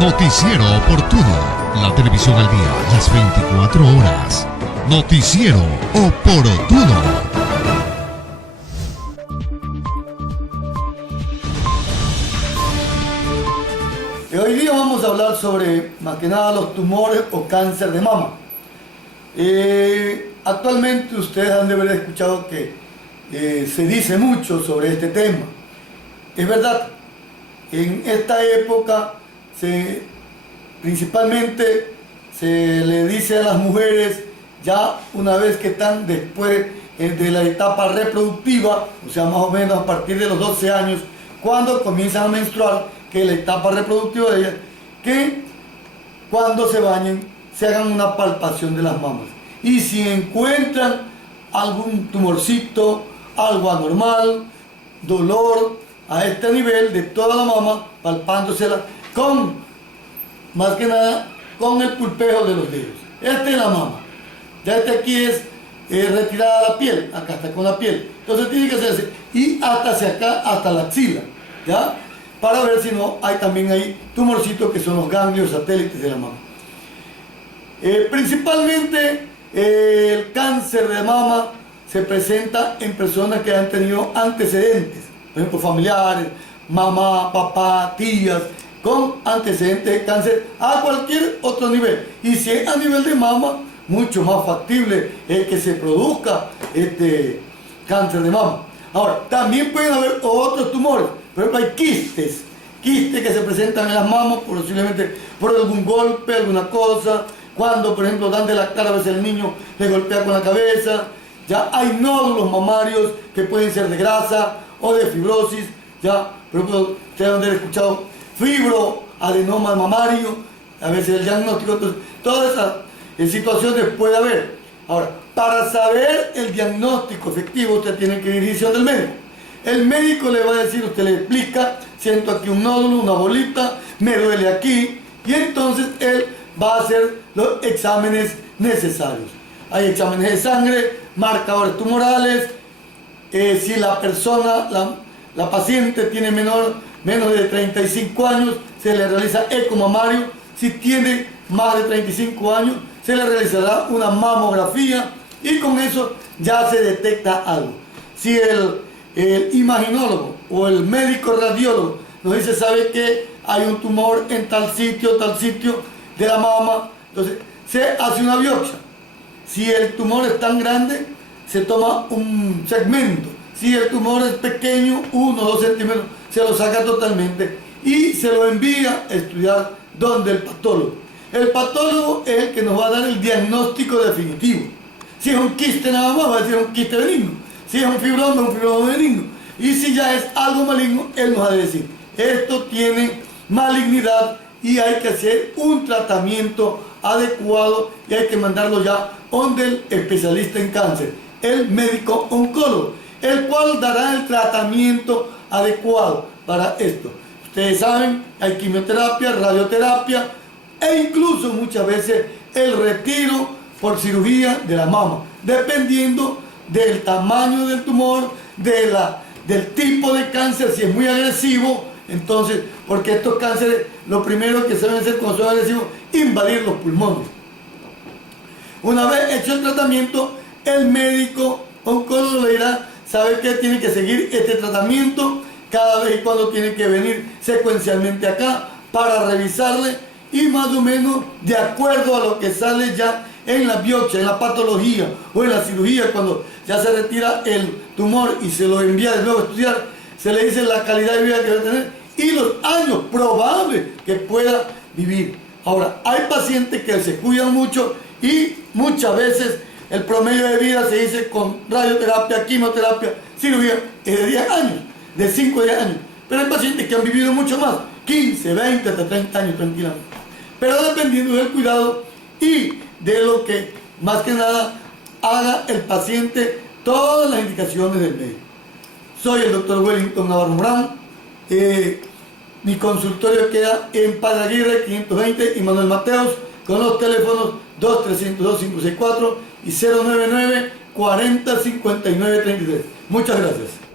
Noticiero Oportuno, la televisión al día, las 24 horas. Noticiero Oportuno. Hoy día vamos a hablar sobre, más que nada, los tumores o cáncer de mama. Actualmente ustedes han de haber escuchado que se dice mucho sobre este tema. Es verdad, en esta época principalmente se le dice a las mujeres, ya una vez que están después de la etapa reproductiva, o sea, más o menos a partir de los 12 años, cuando comienzan a menstruar, que es la etapa reproductiva de ellas, que cuando se bañen se hagan una palpación de las mamas. Y si encuentran algún tumorcito, algo anormal, dolor a este nivel de toda la mama, palpándosela más que nada con el pulpejo de los dedos. Esta es la mama. Ya aquí es retirada la piel, acá está con la piel. Entonces tiene que hacerse y hasta hacia acá, hasta la axila, ¿ya? Para ver si no hay también ahí tumorcitos que son los ganglios satélites de la mama. Principalmente el cáncer de mama se presenta en personas que han tenido antecedentes, por ejemplo familiares, mamá, papá, tías, con antecedentes de cáncer a cualquier otro nivel. Y si es a nivel de mama, mucho más factible es que se produzca este cáncer de mama. Ahora, también pueden haber otros tumores. Por ejemplo, hay quistes que se presentan en las mamas, posiblemente por algún golpe, alguna cosa. Cuando, por ejemplo, dan de lactar, a veces el niño le golpea con la cabeza. Ya hay nódulos mamarios que pueden ser de grasa o de fibrosis. Ya, por ejemplo, ustedes han de haber escuchado fibroadenoma mamario, a veces el diagnóstico. Entonces, todas esas situaciones puede haber. Ahora, para saber el diagnóstico efectivo, usted tiene que dirigirse donde el médico. El médico le va a decir, usted le explica, siento aquí un nódulo, una bolita, me duele aquí, y entonces él va a hacer los exámenes necesarios. Hay exámenes de sangre, marcadores tumorales, si la persona, la paciente tiene menos de 35 años, se le realiza eco mamario. Si tiene más de 35 años, se le realizará una mamografía y con eso ya se detecta algo. Si el imaginólogo o el médico radiólogo nos dice, sabe que hay un tumor en tal sitio de la mama, entonces se hace una biopsia. Si el tumor es tan grande, se toma un segmento. Si el tumor es pequeño, 1 o 2 centímetros, se lo saca totalmente y se lo envía a estudiar donde el patólogo. El patólogo es el que nos va a dar el diagnóstico definitivo. Si es un quiste nada más, va a decir un quiste benigno. Si es un fibroma benigno. Y si ya es algo maligno, él nos va a decir, esto tiene malignidad y hay que hacer un tratamiento adecuado y hay que mandarlo ya donde el especialista en cáncer, el médico oncólogo, el cual dará el tratamiento adecuado para esto. Ustedes saben, hay quimioterapia, radioterapia e incluso muchas veces el retiro por cirugía de la mama, dependiendo del tamaño del tumor, del tipo de cáncer, si es muy agresivo. Entonces, porque estos cánceres, lo primero que se deben hacer cuando son agresivos, invadir los pulmones. Una vez hecho el tratamiento, el médico oncólogo le dirá, sabe que tiene que seguir este tratamiento cada vez y cuando tiene que venir secuencialmente acá para revisarle y más o menos de acuerdo a lo que sale ya en la biopsia, en la patología o en la cirugía, cuando ya se retira el tumor y se lo envía de nuevo a estudiar, se le dice la calidad de vida que va a tener y los años probables que pueda vivir. Ahora, hay pacientes que se cuidan mucho y muchas veces el promedio de vida se dice con radioterapia, quimioterapia, cirugía, es de 10 años, de 5 a 10 años. Pero hay pacientes que han vivido mucho más, 15, 20, hasta 30 años tranquilamente. Pero dependiendo del cuidado y de lo que más que nada haga el paciente, todas las indicaciones del médico. Soy el doctor Wellington Navarro Morán. Mi consultorio queda en Padre Aguirre 520 y Manuel Mateos, con los teléfonos 2302-564 y 099-40-59-33. Muchas gracias.